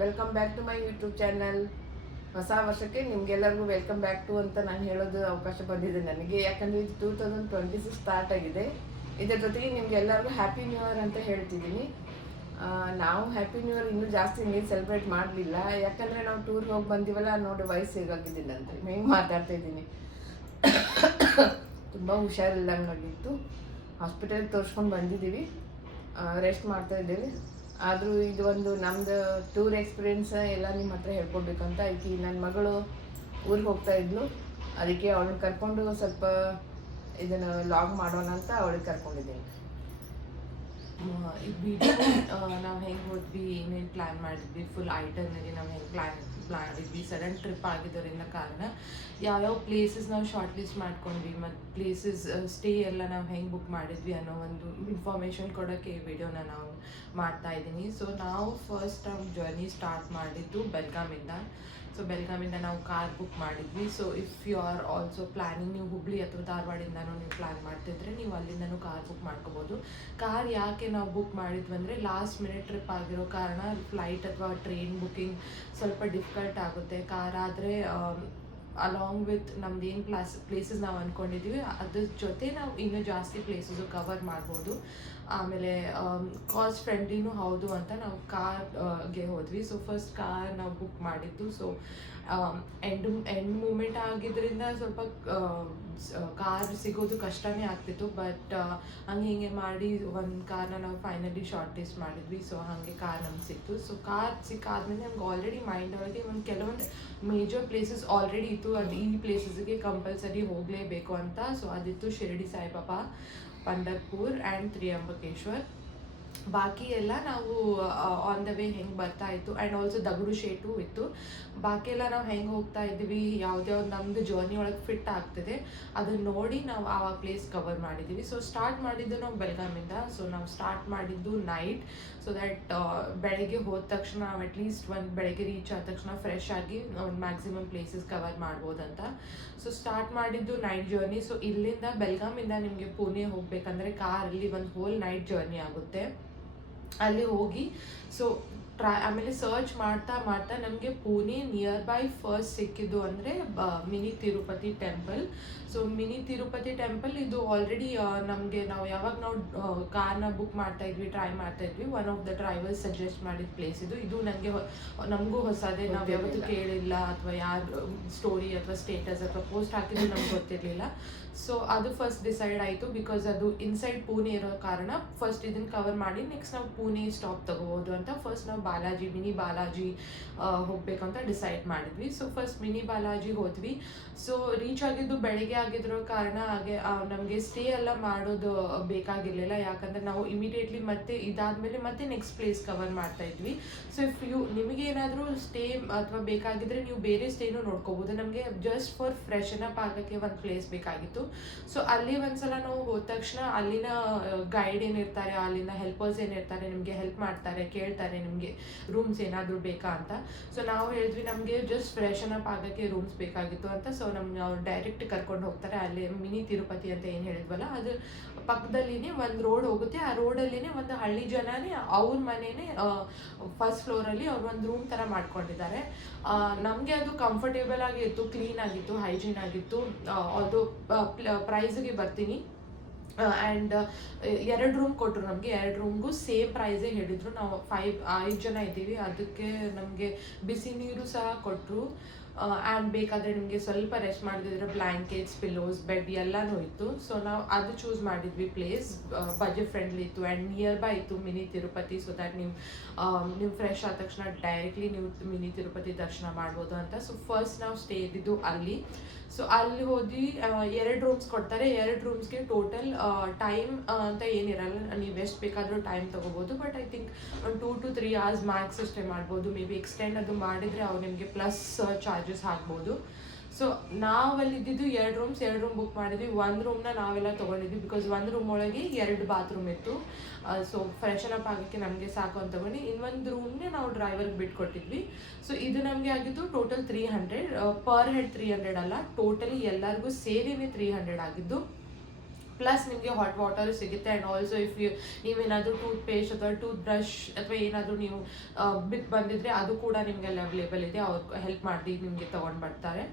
Welcome back to my YouTube channel ಹೊಸ ವರ್ಷಕ್ಕೆ ನಿಮ್ಗೆಲ್ಲರಿಗೂ ವೆಲ್ಕಮ್ ಬ್ಯಾಕ್ ಟು ಅಂತ ನಾನು ಹೇಳೋದು ಅವಕಾಶ ಬಂದಿದೆ ನನಗೆ. ಯಾಕಂದರೆ ಇದು two thousand twenty six start ಆಗಿದೆ. ಇದರ ಜೊತೆಗೆ ನಿಮ್ಗೆಲ್ಲರಿಗೂ ಹ್ಯಾಪಿ ನ್ಯೂ ಇಯರ್ ಅಂತ ಹೇಳ್ತಿದ್ದೀನಿ. ನಾವು ಹ್ಯಾಪಿ ನ್ಯೂ ಇಯರ್ ಇನ್ನೂ ಜಾಸ್ತಿ ನೀರು ಸೆಲೆಬ್ರೇಟ್ ಮಾಡಲಿಲ್ಲ. ಯಾಕಂದರೆ ನಾವು ಟೂರ್ಗೆ ಹೋಗಿ ಬಂದೀವಲ್ಲ ನೋಡಿ ವಯಸ್ಸು ಹೇಗಾಗಿದ್ದಿಲ್ಲ ಅಂತ ಹೆಂಗೆ ಮಾತಾಡ್ತಾ ಇದ್ದೀನಿ. ತುಂಬ ಹುಷಾರಿಲ್ಲಂಗಾಗಿತ್ತು ಹಾಸ್ಪಿಟಲ್ ತೋರಿಸ್ಕೊಂಡು ಬಂದಿದ್ದೀವಿ. ರೆಸ್ಟ್ ಮಾಡ್ತಾ ಇದ್ದೀವಿ. ಆದರೂ ಇದು ಒಂದು ನಮ್ಮದು ಟೂರ್ ಎಕ್ಸ್ಪೀರಿಯೆನ್ಸ್ ಎಲ್ಲ ನಿಮ್ಮ ಹತ್ರ ಹೇಳ್ಕೊಡ್ಬೇಕಂತ ಐತಿ. ನನ್ನ ಮಗಳು ಊರಿಗೆ ಹೋಗ್ತಾ ಇದ್ಲು. ಅದಕ್ಕೆ ಅವಳನ್ನ ಕರ್ಕೊಂಡು ಸ್ವಲ್ಪ ಇದನ್ನು ಲಾಗ್ ಮಾಡೋಣ ಅಂತ ಅವಳಿಗೆ ಕರ್ಕೊಂಡಿದ್ದೀನಿ. ಈ ವಿಡಿಯೋ ನಾವು ಹೆಂಗೆ ಹೋದ್ವಿ, ಏನೇನು ಪ್ಲ್ಯಾನ್ ಮಾಡಿದ್ವಿ ಫುಲ್ ಐಟರ್ನಲ್ಲಿ ನಾವು ಹೆಂಗೆ ಪ್ಲ್ಯಾನ್ ಪ್ಲ್ಯಾನ್ ಮಾಡಿದ್ವಿ ಸಡನ್ ಟ್ರಿಪ್ ಆಗಿದ್ದರಿಂದ ಕಾರಣ ಯಾವ್ಯಾವ ಪ್ಲೇಸಸ್ ನಾವು ಶಾರ್ಟ್ ಲಿಸ್ಟ್ ಮಾಡ್ಕೊಂಡ್ವಿ ಮತ್ತು ಪ್ಲೇಸಸ್ ಸ್ಟೇ ಎಲ್ಲ ನಾವು ಹೆಂಗೆ ಬುಕ್ ಮಾಡಿದ್ವಿ ಅನ್ನೋ ಒಂದು ಇನ್ಫಾರ್ಮೇಷನ್ ಕೊಡೋಕ್ಕೆ ಈ ವಿಡಿಯೋನ ನಾವು ಮಾಡ್ತಾ ಇದ್ದೀನಿ. ಸೊ ನಾವು ಫಸ್ಟ್ ಟೈಮ್ ಜರ್ನಿ ಸ್ಟಾರ್ಟ್ ಮಾಡಿದ್ದು ಬೆಲ್ಗಾಮಿಂದ ಸೊ ಬೆಲ್ಗಾಮಿಂದ ನಾವು ಕಾರ್ ಬುಕ್ ಮಾಡಿದ್ವಿ. So if you are also planning ನೀವು ಹುಬ್ಳಿ ಅಥವಾ ಧಾರವಾಡಿಂದನೂ ನೀವು ಪ್ಲ್ಯಾನ್ ಮಾಡ್ತಿದ್ರೆ ನೀವು ಅಲ್ಲಿಂದನೂ ಕಾರ್ ಬುಕ್ ಮಾಡ್ಕೋಬೋದು. ಕಾರ್ ಯಾಕೆ ನಾವು ಬುಕ್ ಮಾಡಿದ್ವಿ ಅಂದರೆ ಲಾಸ್ಟ್ ಮಿನಿಟ್ ಟ್ರಿಪ್ ಆಗಿರೋ ಕಾರಣ ಫ್ಲೈಟ್ ಅಥವಾ ಟ್ರೈನ್ ಬುಕ್ಕಿಂಗ್ ಸ್ವಲ್ಪ ಡಿಫಿಕಲ್ಟ್ ಆಗುತ್ತೆ. ಕಾರ್ ಆದರೆ ಅಲಾಂಗ್ ವಿತ್ ನಮ್ದು ಏನು ಪ್ಲಾಸ್ ಪ್ಲೇಸಸ್ ನಾವು ಅಂದ್ಕೊಂಡಿದ್ದೀವಿ ಅದ್ರ ಜೊತೆ ನಾವು ಇನ್ನೂ ಜಾಸ್ತಿ ಪ್ಲೇಸಸ್ಸು ಕವರ್ ಮಾಡ್ಬೋದು. ಆಮೇಲೆ ಕಾಸ್ಟ್ ಫ್ರೆಂಡ್ಲಿನೂ ಹೌದು ಅಂತ ನಾವು ಕಾರ್ಗೆ ಹೋದ್ವಿ. ಸೊ ಫಸ್ಟ್ ಕಾರ್ ನಾವು ಬುಕ್ ಮಾಡಿದ್ದು. ಸೊ ಎಂಡ್ ಎಂಡ್ ಮೂಮೆಂಟ್ ಆಗಿದ್ದರಿಂದ ಸ್ವಲ್ಪ ಕಾರ್ ಸಿಗೋದು ಕಷ್ಟನೇ ಆಗ್ತಿತ್ತು. ಬಟ್ ಹಂಗೆ ಹಿಂಗೆ ಮಾಡಿ ಒಂದು ಕಾರ್ನ ನಾವು ಫೈನಲಿ ಶಾರ್ಟ್ ಲಿಸ್ಟ್ ಮಾಡಿದ್ವಿ. ಸೊ ಹಾಗೆ ಕಾರ್ ನಮ್ಗೆ ಸಿಕ್ತು. ಸೊ ಕಾರ್ ಸಿಕ್ಕಾದ್ಮೇಲೆ ನಮ್ಗೆ ಆಲ್ರೆಡಿ ಮೈಂಡ್ ಒಳಗೆ ಒಂದು ಕೆಲವೊಂದು ಮೇಜರ್ ಪ್ಲೇಸಸ್ ಆಲ್ರೆಡಿ ಇತ್ತು. ಅದು ಈ ಪ್ಲೇಸಸ್ಗೆ ಕಂಪಲ್ಸರಿ ಹೋಗಲೇಬೇಕು ಅಂತ. ಸೊ ಅದಿತ್ತು ಶಿರಡಿ ಸಾಯಿಬಾಬಾ. ಪಂಡರ್ಪುರ್ ಆ್ಯಂಡ್ ತ್ರಿಯಂಬಕೇಶ್ವರ್ ಬಾಕಿ ಎಲ್ಲ ನಾವು ಆನ್ ದ ವೇ ಹೆಂಗೆ ಬರ್ತಾ ಇತ್ತು ಆ್ಯಂಡ್ ಆಲ್ಸೋ ದಗಡು ಶೇಟು ಇತ್ತು. ಬಾಕಿ ಎಲ್ಲ ನಾವು ಹೆಂಗೆ ಹೋಗ್ತಾ ಇದ್ವಿ ಯಾವ್ದ್ಯಾವ್ದು ನಮ್ದು ಜರ್ನಿ ಒಳಗೆ ಫಿಟ್ ಆಗ್ತದೆ ಅದನ್ನ ನೋಡಿ ನಾವು ಆ ಪ್ಲೇಸ್ ಕವರ್ ಮಾಡಿದ್ದೀವಿ ಸೊ ಸ್ಟಾರ್ಟ್ ಮಾಡಿದ್ದು ನಾವು ಬೆಳಗಾಮಿಂದ. ಸೊ ನಾವು ಸ್ಟಾರ್ಟ್ ಮಾಡಿದ್ದು ನೈಟ್ ಸೊ ದ್ಯಾಟ್ ಬೆಳಗ್ಗೆ ಹೋದ ತಕ್ಷಣ ನಾವು ಅಟ್ಲೀಸ್ಟ್ ಒಂದು ಬೆಳಗ್ಗೆ ರೀಚ್ ಆದ ತಕ್ಷಣ ಫ್ರೆಶ್ ಆಗಿ ಮ್ಯಾಕ್ಸಿಮಮ್ ಪ್ಲೇಸಸ್ ಕವರ್ ಮಾಡ್ಬೋದಂತ. ಸೊ ಸ್ಟಾರ್ಟ್ ಮಾಡಿದ್ದು ನೈಟ್ ಜರ್ನಿ ಸೊ ಇಲ್ಲಿಂದ ಬೆಲ್ಗಾಮಿಂದ ನಿಮಗೆ ಪುಣೆ ಹೋಗ್ಬೇಕಂದ್ರೆ ಕಾರಲ್ಲಿ ಒಂದು ಹೋಲ್ ನೈಟ್ ಜರ್ನಿ ಆಗುತ್ತೆ. ಅಲ್ಲಿ ಹೋಗಿ. ಸೊ ಟ್ರೈ ಆಮೇಲೆ ಸರ್ಚ್ ಮಾಡ್ತಾ ಮಾಡ್ತಾ ನಮಗೆ ಪುಣೆ ನಿಯರ್ ಬೈ ಫಸ್ಟ್ ಸಿಕ್ಕಿದ್ದು ಅಂದರೆ mini Tirupati temple so mini Tirupati temple ಇದು ಆಲ್ರೆಡಿ ನಮಗೆ ನಾವು ಯಾವಾಗ ನಾವು ಕಾರ್ನ ಬುಕ್ ಮಾಡ್ತಾ ಇದ್ವಿ ಟ್ರೈ ಮಾಡ್ತಾ ಇದ್ವಿ one of the drivers suggest ಮಾಡಿದ ಪ್ಲೇಸ್ ಇದು. ಇದು ನನಗೆ ನಮಗೂ ಹೊಸದೇ ನಾವು ಯಾವತ್ತೂ ಕೇಳಿಲ್ಲ ಅಥವಾ ಯಾರು ಸ್ಟೋರಿ ಅಥವಾ ಸ್ಟೇಟಸ್ ಅಥವಾ ಪೋಸ್ಟ್ ಹಾಕಿದ್ರು ನಮ್ಗೆ ಗೊತ್ತಿರಲಿಲ್ಲ. ಸೊ ಅದು ಫಸ್ಟ್ ಡಿಸೈಡ್ ಆಯಿತು ಬಿಕಾಸ್ ಅದು ಇನ್ಸೈಡ್ ಪುಣೆ ಇರೋ ಕಾರಣ ಫಸ್ಟ್ ಇದನ್ನು ಕವರ್ ಮಾಡಿ ನೆಕ್ಸ್ಟ್ ನಾವು ಪುಣೆ ಸ್ಟಾಪ್ ತಗೋಬೋದು ಅಂತ ಫಸ್ಟ್ ನಾವು ಬಾಲಾಜಿ, ಮಿನಿ ಬಾಲಾಜಿ ಹೋಗ್ಬೇಕಂತ ಡಿಸೈಡ್ ಮಾಡಿದ್ವಿ. ಸೊ ಫಸ್ಟ್ ಮಿನಿ ಬಾಲಾಜಿ ಹೋದ್ವಿ. ಸೊ ರೀಚ್ ಆಗಿದ್ದು ಬೆಳಗ್ಗೆ ಆಗಿದ್ರೋ ಕಾರಣ ಹಾಗೆ ನಮಗೆ ಸ್ಟೇ ಎಲ್ಲ ಮಾಡೋದು ಬೇಕಾಗಿರಲಿಲ್ಲ. ಯಾಕಂದರೆ ನಾವು ಇಮಿಡಿಯೇಟ್ಲಿ ಮತ್ತೆ ಇದಾದಮೇಲೆ ಮತ್ತೆ ನೆಕ್ಸ್ಟ್ ಪ್ಲೇಸ್ ಕವರ್ ಮಾಡ್ತಾ ಇದ್ವಿ. ಸೊ ಇಫ್ ಯು ನಿಮಗೆ ಏನಾದರೂ ಸ್ಟೇ ಅಥವಾ ಬೇಕಾಗಿದ್ರೆ ನೀವು ಬೇರೆ ಸ್ಟೇನೂ ನೋಡ್ಕೋಬೋದು. ನಮಗೆ ಜಸ್ಟ್ ಫಾರ್ ಫ್ರೆಶನ್ ಅಪ್ ಆಗೋಕ್ಕೆ ಒಂದು ಪ್ಲೇಸ್ ಬೇಕಾಗಿತ್ತು. ಸೊ ಅಲ್ಲಿ ಒಂದ್ಸಲ ನಾವು ಹೋದ ತಕ್ಷಣ ಅಲ್ಲಿನ ಗೈಡ್ ಏನಿರ್ತಾರೆ, ಅಲ್ಲಿನ ಹೆಲ್ಪರ್ಸ್ ಏನಿರ್ತಾರೆ, ನಿಮಗೆ ಹೆಲ್ಪ್ ಮಾಡ್ತಾರೆ, ಕೇಳ್ತಾರೆ ನಿಮಗೆ. ರೂಮ್ಸ್ ಏನಾದರೂ ಬೇಕಾ ಅಂತ. ಸೊ ನಾವು ಹೇಳಿದ್ವಿ ನಮಗೆ ಜಸ್ಟ್ ಫ್ರೆಶನ್ ಅಪ್ ಆಗೋಕ್ಕೆ ರೂಮ್ಸ್ ಬೇಕಾಗಿತ್ತು ಅಂತ. ಸೊ ನಮ್ಗೆ ಅವ್ರು ಡೈರೆಕ್ಟ್ ಕರ್ಕೊಂಡು ಹೋಗ್ತಾರೆ. ಅಲ್ಲಿ ಮಿನಿ ತಿರುಪತಿ ಅಂತ ಏನು ಹೇಳಿದ್ವಲ್ಲ, ಅದು ಪಕ್ಕದಲ್ಲಿನೇ ಒಂದು ರೋಡ್ ಹೋಗುತ್ತೆ. ಆ ರೋಡಲ್ಲಿನೇ ಒಂದು ಹಳ್ಳಿ ಜನನೇ ಅವ್ರ ಮನೆಯೇ ಫಸ್ಟ್ ಫ್ಲೋರಲ್ಲಿ ಅವ್ರು ಒಂದು ರೂಮ್ ಥರ ಮಾಡ್ಕೊಂಡಿದ್ದಾರೆ. ನಮಗೆ ಅದು ಕಂಫರ್ಟೇಬಲ್ ಆಗಿತ್ತು ಕ್ಲೀನ್ ಆಗಿತ್ತು ಹೈಜೀನ್ ಆಗಿತ್ತು. ಅದು ಪ್ರೈಸ್ಗೆ ಬರ್ತೀನಿ. ಆ್ಯಂಡ್ ಎರಡು ರೂಮ್ ಕೊಟ್ಟರು ನಮಗೆ, ಎರಡು ರೂಮ್ಗೂ ಸೇಮ್ ಪ್ರೈಸೇ ಹೇಳಿದರು. ನಾವು ಫೈವ್ ಐದು ಜನ ಇದ್ದೀವಿ. ಅದಕ್ಕೆ ನಮಗೆ ಬಿಸಿ ನೀರು ಸಹ ಕೊಟ್ಟರು ಆ್ಯಂಡ್ ಬೇಕಾದರೆ ನಿಮಗೆ ಸ್ವಲ್ಪ ರೆಸ್ಟ್ ಮಾಡಿದ್ರೆ ಬ್ಲ್ಯಾಂಕೆಟ್ಸ್ ಪಿಲ್ಲೋಸ್ ಬೆಡ್ ಎಲ್ಲನೂ ಇತ್ತು. ಸೊ ನಾವು ಅದು ಚೂಸ್ ಮಾಡಿದ್ವಿ ಪ್ಲೇಸ್ ಬಜೆಟ್ ಫ್ರೆಂಡ್ಲಿ ಇತ್ತು ಆ್ಯಂಡ್ ನಿಯರ್ ಬೈ ಇತ್ತು ಮಿನಿ ತಿರುಪತಿ ಸೊ ದ್ಯಾಟ್ ನೀವು ನೀವು ಫ್ರೆಶ್ ಆದ ತಕ್ಷಣ ಡೈರೆಕ್ಟ್ಲಿ ನೀವು ಮಿನಿ ತಿರುಪತಿ ದರ್ಶನ ಮಾಡ್ಬೋದು ಅಂತ. ಸೊ ಫಸ್ಟ್ ನಾವು ಸ್ಟೇ ಇದ್ದಿದ್ದು ಅಲ್ಲಿ. ಸೊ ಅಲ್ಲಿ ಹೋದಿ ಎರಡು ರೂಮ್ಸ್ ಕೊಡ್ತಾರೆ. ಎರಡು ರೂಮ್ಸ್ಗೆ ಟೋಟಲ್ ಟೈಮ್ ಅಂತ ಏನಿರಲ್ಲ. ನೀವು ಎಷ್ಟು ಬೇಕಾದರೂ ಟೈಮ್ ತೊಗೋಬೋದು. ಬಟ್ ಐ ಥಿಂಕ್ ಒಂದು two to three hours max stay ಮಾಡ್ಬೋದು. ಮೇ ಬಿ ಎಕ್ಸ್ಟೆಂಡ್ ಅದು ಮಾಡಿದರೆ ಅವ್ರು ನಿಮಗೆ ಪ್ಲಸ್ ಚಾರ್ಜಸ್ ಹಾಕ್ಬೋದು. ಸೊ ನಾವಲ್ಲಿದ್ದು ಎರಡು ರೂಮ್ಸ್ ಎರಡು ರೂಮ್ ಬುಕ್ ಮಾಡಿದ್ವಿ. ಒಂದು ರೂಮ್ನ ನಾವೆಲ್ಲ ತೊಗೊಂಡಿದ್ವಿ ಬಿಕಾಸ್ ಒಂದು ರೂಮ್ ಒಳಗೆ ಎರಡು ಬಾತ್ರೂಮ್ ಇತ್ತು. ಸೊ ಫ್ರೆಶನ್ ಅಪ್ ಆಗೋಕ್ಕೆ ನಮಗೆ ಸಾಕು ಅಂತ ಬನ್ನಿ. ಇನ್ನೊಂದು ರೂಮ್ನೇ ನಾವು ಡ್ರೈವರ್ಗೆ ಬಿಟ್ಕೊಟ್ಟಿದ್ವಿ. ಸೊ ಇದು ನಮಗೆ ಆಗಿದ್ದು total three hundred per head three hundred ಅಲ್ಲ. ಟೋಟಲಿ ಎಲ್ಲರಿಗೂ ಸೇರಿನೇ ತ್ರೀ ಹಂಡ್ರೆಡ್ ಆಗಿದ್ದು. ಪ್ಲಸ್ ನಿಮಗೆ ಹಾಟ್ ವಾಟರ್ ಸಿಗುತ್ತೆ ಆ್ಯಂಡ್ ಆಲ್ಸೋ ಇಫ್ ಯು ನೀವೇನಾದರೂ ಟೂತ್ ಪೇಸ್ಟ್ ಅಥವಾ ಟೂತ್ ಬ್ರಷ್ ಅಥವಾ ಏನಾದರೂ ನೀವು ಬಿಟ್ಟು ಬಂದಿದ್ರೆ ಅದು ಕೂಡ ನಿಮಗೆ ಅಲ್ಲಿ ಅವೈಲೇಬಲ್ ಇದೆ. ಅವ್ರು ಹೆಲ್ಪ್ ಮಾಡಿ ನಿಮಗೆ ತೊಗೊಂಡು ಬರ್ತಾರೆ.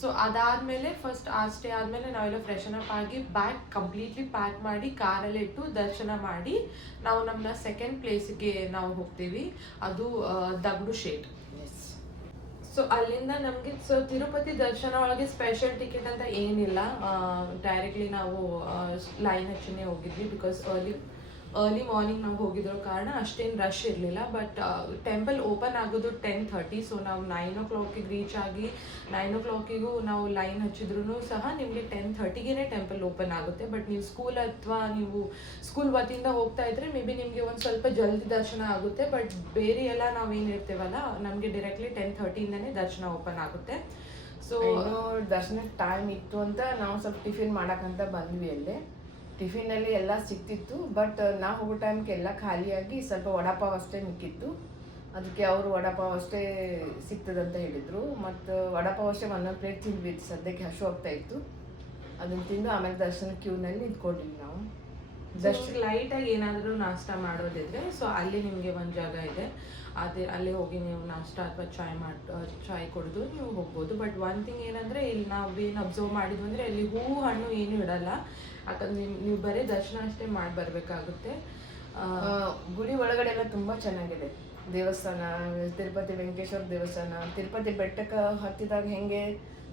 ಸೊ ಅದಾದಮೇಲೆ ಫಸ್ಟ್ ಆ ಸ್ಟೇ ಆದಮೇಲೆ ನಾವೆಲ್ಲ ಫ್ರೆಶನ್ ಅಪ್ ಆಗಿ ಬ್ಯಾಗ್ ಕಂಪ್ಲೀಟ್ಲಿ ಪ್ಯಾಕ್ ಮಾಡಿ ಕಾರಲ್ಲಿ ಇಟ್ಟು ದರ್ಶನ ಮಾಡಿ ನಾವು ನಮ್ಮನ್ನ ಸೆಕೆಂಡ್ ಪ್ಲೇಸಿಗೆ ನಾವು ಹೋಗ್ತೀವಿ. ಅದು ದಗಡು ಶೇಟ್ ಸೊ ಅಲ್ಲಿಂದ ನಮಗೆ ಸೊ ತಿರುಪತಿ ದರ್ಶನ ಒಳಗೆ ಸ್ಪೆಷಲ್ ಟಿಕೆಟ್ ಅಂತ ಏನಿಲ್ಲ. ಡೈರೆಕ್ಟ್ಲಿ ನಾವು ಲೈನ್ ಹಚ್ಚಿನೇ ಹೋಗಿದ್ವಿ ಬಿಕಾಸ್ ಅರ್ಲಿ ಅರ್ಲಿ ಮಾರ್ನಿಂಗ್ ನಾವು ಹೋಗಿರೋ ಕಾರಣ ಅಷ್ಟೇನು ರಶ್ ಇರಲಿಲ್ಲ ಬಟ್ ಟೆಂಪಲ್ ಓಪನ್ ಆಗೋದು ಟೆನ್ ಥರ್ಟಿ ಸೊ ನಾವು ನೈನ್ ಓ ಕ್ಲಾಕಿಗೆ ರೀಚ್ ಆಗಿ ನೈನ್ ಓ ಕ್ಲಾಕಿಗೂ ನಾವು ಲೈನ್ ಹಚ್ಚಿದ್ರು ಸಹ ನಿಮಗೆ ಟೆನ್ ಥರ್ಟಿಗೆ ಟೆಂಪಲ್ ಓಪನ್ ಆಗುತ್ತೆ. ಬಟ್ ನೀವು ಸ್ಕೂಲ್ ಅಥವಾ ನೀವು ಸ್ಕೂಲ್ ವತಿಯಿಂದ ಹೋಗ್ತಾ ಇದ್ರೆ ಮೇ ಬಿ ನಿಮಗೆ ಒಂದು ಸ್ವಲ್ಪ ಜಲ್ದಿ ದರ್ಶನ ಆಗುತ್ತೆ ಬಟ್ ಬೇರೆ ಎಲ್ಲ ನಾವೇನು ಇರ್ತೇವಲ್ಲ ನಮಗೆ ಡೈರೆಕ್ಟ್ಲಿ ಟೆನ್ ಥರ್ಟಿಯಿಂದನೇ ದರ್ಶನ ಓಪನ್ ಆಗುತ್ತೆ. ಸೊ ದರ್ಶನಕ್ಕೆ ದರ್ಶನ ಟೈಮ್ ಇತ್ತು ಅಂತ ನಾವು ಸ್ವಲ್ಪ ಟಿಫಿನ್ ಮಾಡೋಕ್ಕಂತ ಬಂದ್ವಿ ಅಲ್ಲೇ. ಟಿಫಿನಲ್ಲಿ ಎಲ್ಲ ಸಿಕ್ತಿತ್ತು ಬಟ್ ನಾ ಹೋಗೋ ಟೈಮ್ಗೆ ಎಲ್ಲ ಖಾಲಿಯಾಗಿ ಸ್ವಲ್ಪ ವಡಾಪಾವ್ ಅಷ್ಟೇ ಮಿಕ್ಕಿತ್ತು. ಅದಕ್ಕೆ ಅವರು ವಡಾಪಾವ್ ಅಷ್ಟೇ ಸಿಗ್ತದಂತ ಹೇಳಿದರು. ಮತ್ತು ವಡಾಪಾವ್ ಅಷ್ಟೇ ಒಂದೊಂದು ಪ್ಲೇಟ್ ತಿಂದ್ವಿ ಸದ್ಯಕ್ಕೆ ಹಸು ಆಗ್ತಾ ಇತ್ತು. ಅದನ್ನು ತಿಂದು ಆಮೇಲೆ ದರ್ಶನ ಕ್ಯೂನಲ್ಲಿ ನಿಂತ್ಕೊಂಡಿವಿ ನಾವು. ಜಸ್ಟ್ ಲೈಟಾಗಿ ಏನಾದರೂ ನಾಷ್ಟ ಮಾಡೋದಿದ್ರೆ ಸೊ ಅಲ್ಲಿ ನಿಮಗೆ ಒಂದು ಜಾಗ ಇದೆ. ಅದೇ ಅಲ್ಲೇ ಹೋಗಿ ನೀವು ನಾಷ್ಟ ಅಥವಾ ಚಾಯ್ ಮಾಡಿ ಚಾಯ್ ಕುಡಿದು, ನೀವು ಹೋಗ್ಬೋದು. ಬಟ್ ಒನ್ ಥಿಂಗ್ ಏನಂದರೆ, ಇಲ್ಲಿ ನಾವೇನು ಅಬ್ಸರ್ವ್ ಮಾಡಿದ್ವಿ ಅಂದರೆ, ಅಲ್ಲಿ ಹೂವು ಹಣ್ಣು ಏನು ಇಡಲ್ಲ. ಯಾಕಂದ್ರೆ ನೀವು ನೀವು ಬರೀ ದರ್ಶನ ಅಷ್ಟೇ ಮಾಡಿ ಬರಬೇಕಾಗುತ್ತೆ. ಗುಡಿ ಒಳಗಡೆ ಎಲ್ಲ ತುಂಬ ಚೆನ್ನಾಗಿದೆ. ದೇವಸ್ಥಾನ, ತಿರುಪತಿ ವೆಂಕಟೇಶ್ವರ ದೇವಸ್ಥಾನ, ತಿರುಪತಿ ಬೆಟ್ಟಕ್ಕೆ ಹತ್ತಿದಾಗ ಹೆಂಗೆ